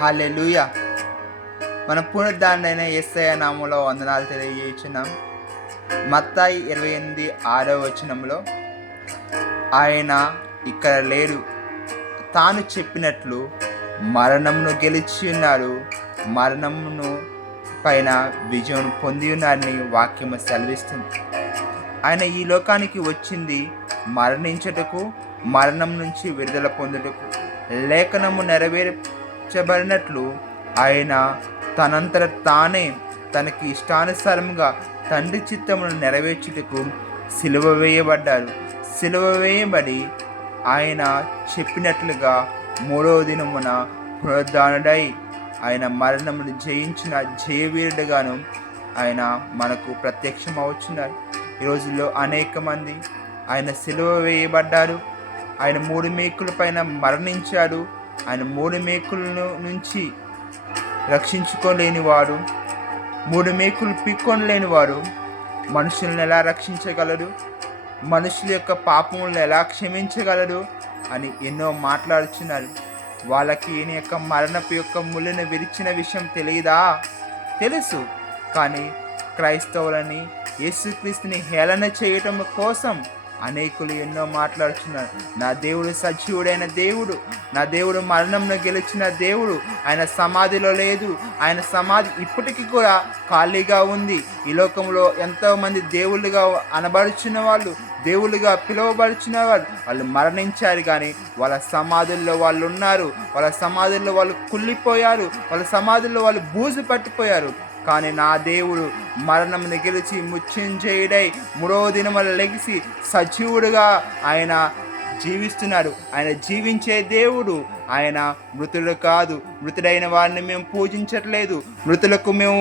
హల్లెలూయా. మన పునరుద్ధారుడైన యేసయ్య నామములో వందనాలు తెలియజేయుచున్నాం. మత్తయి 28:6 ఆయన ఇక్కడ లేరు, తాను చెప్పినట్లు మరణమును గెలిచి ఉన్నారు, మరణమును పైన విజయం పొంది ఉన్నారని వాక్యము సెలవిస్తుంది. ఆయన ఈ లోకానికి వచ్చింది మరణించుటకు, మరణం నుంచి విడుదల పొందుటకు. లేఖనము నెరవేర్చబడినట్లు ఆయన తనంతట తానే తనకి ఇష్టానుసారంగా తండ్రి చిత్తమును నెరవేర్చుటకు సిలువ వేయబడ్డారు. సిలువ వేయబడి ఆయన చెప్పినట్లుగా 3వ దినమున పునరుద్ధానుడై ఆయన మరణమును జయించిన జయవీరుడుగాను ఆయన మనకు ప్రత్యక్షం అవుతున్నారు. ఈ రోజుల్లో అనేక మంది ఆయన సిలువ వేయబడ్డారు, ఆయన 3 మేకుల పైన మరణించాడు. ఆయన 3 మేకుల నుంచి రక్షించుకోలేని వాడు, 3 మేకులు పీక్కొనలేని వాడు మనుషులను ఎలా రక్షించగలడు, మనుషుల యొక్క పాపములను ఎలా క్షమించగలడు అని ఎన్నో మాట్లాడుచున్నారు. వాళ్ళకి ఈయన యొక్క మరణపు యొక్క ముళ్ళను విరిచిన విషయం తెలియదా? తెలుసు. కానీ క్రైస్తవులని, యేసుక్రీస్తుని హేళన చేయటం కోసం అనేకులు ఎన్నో మాట్లాడుతున్నారు. నా దేవుడు సజీవుడైన దేవుడు, నా దేవుడు మరణంను గెలిచిన దేవుడు, ఆయన సమాధిలో లేదు, ఆయన సమాధి ఇప్పటికీ కూడా ఖాళీగా ఉంది. ఈ లోకంలో ఎంతోమంది దేవుళ్ళుగా అనబడుచున్న వాళ్ళు, దేవుళ్ళుగా పిలువబడుచున్న వాళ్ళు మరణించారు, కానీ వాళ్ళ సమాధుల్లో వాళ్ళు ఉన్నారు, వాళ్ళ సమాధుల్లో వాళ్ళు కుళ్ళిపోయారు, వాళ్ళ సమాధుల్లో వాళ్ళు బూజు పట్టిపోయారు. కానీ నా దేవుడు మరణమును గెలిచి మృత్యుంజయుడై 3వ దినమున లెగిసి సజీవుడుగా ఆయన జీవిస్తున్నాడు. ఆయన జీవించే దేవుడు. ఆయన మృతుడు కాదు. మృతుడైన వారిని మేము పూజించట్లేదు, మృతులకు మేము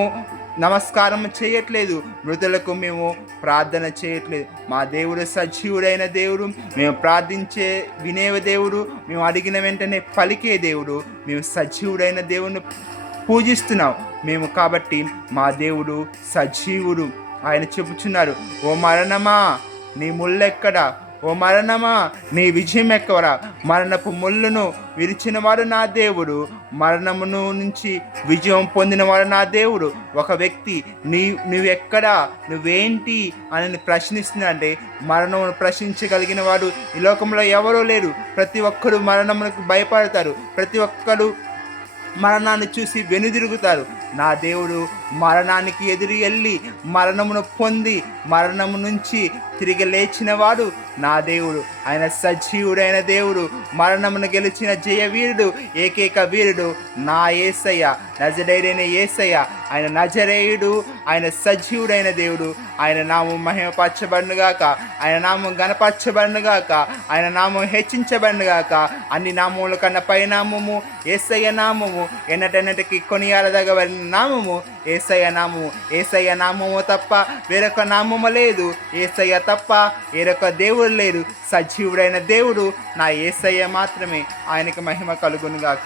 నమస్కారం చేయట్లేదు, మృతులకు మేము ప్రార్థన చేయట్లేదు. మా దేవుడు సజీవుడైన దేవుడు, మేము ప్రార్థించే వినే దేవుడు, మేము అడిగిన వెంటనే పలికే దేవుడు. మేము సజీవుడైన దేవుని పూజిస్తున్నాం మేము. కాబట్టి మా దేవుడు సజీవుడు. ఆయన చెప్పుచున్నారు, ఓ మరణమా నీ ముళ్ళెక్కడా, ఓ మరణమా నీ విజయం ఎక్కవరా. మరణపు ముళ్ళును విరిచినవాడు నా దేవుడు, మరణమును నుంచి విజయం పొందినవాడు నా దేవుడు. ఒక వ్యక్తి నువ్వెక్కడా, నువ్వేంటి అని ప్రశ్నిస్తున్నాడంటే మరణమును ప్రశ్నించగలిగిన వాడు ఈ లోకంలో ఎవరూ లేరు. ప్రతి ఒక్కరు మరణమునకు భయపడతారు, ప్రతి ఒక్కరు మరణాన్ని చూసి వెనుదిరుగుతారు. నా దేవుడు మరణానికి ఎదురు వెళ్ళి మరణమును పొంది మరణము నుంచి తిరిగి లేచినవాడు నా దేవుడు. ఆయన సజీవుడైన దేవుడు, మరణమును గెలిచిన జయవీరుడు, ఏకైక వీరుడు నా యేసయ్య, నజరేయుడైన యేసయ్య. ఆయన నజరేయుడు, ఆయన సజీవుడైన దేవుడు. ఆయన నామం మహిమపరచబడునుగాక, ఆయన నామం గణపరచబడునుగాక, ఆయన నామం హెచ్చించబడునుగాక. అన్ని నామముల కన్నా పైనామము యేసయ్య నామము, ఎన్నటెన్నటికి కొనియాడదగబడిన నామము యేసయ్య నామము. యేసయ్య నామము తప్ప వేరొక నామము లేదు, యేసయ్య తప్ప వేరొక దేవుడు లేరు. సజీవుడైన దేవుడు నా యేసయ్య మాత్రమే. ఆయనకి మహిమ కలుగునుగాక.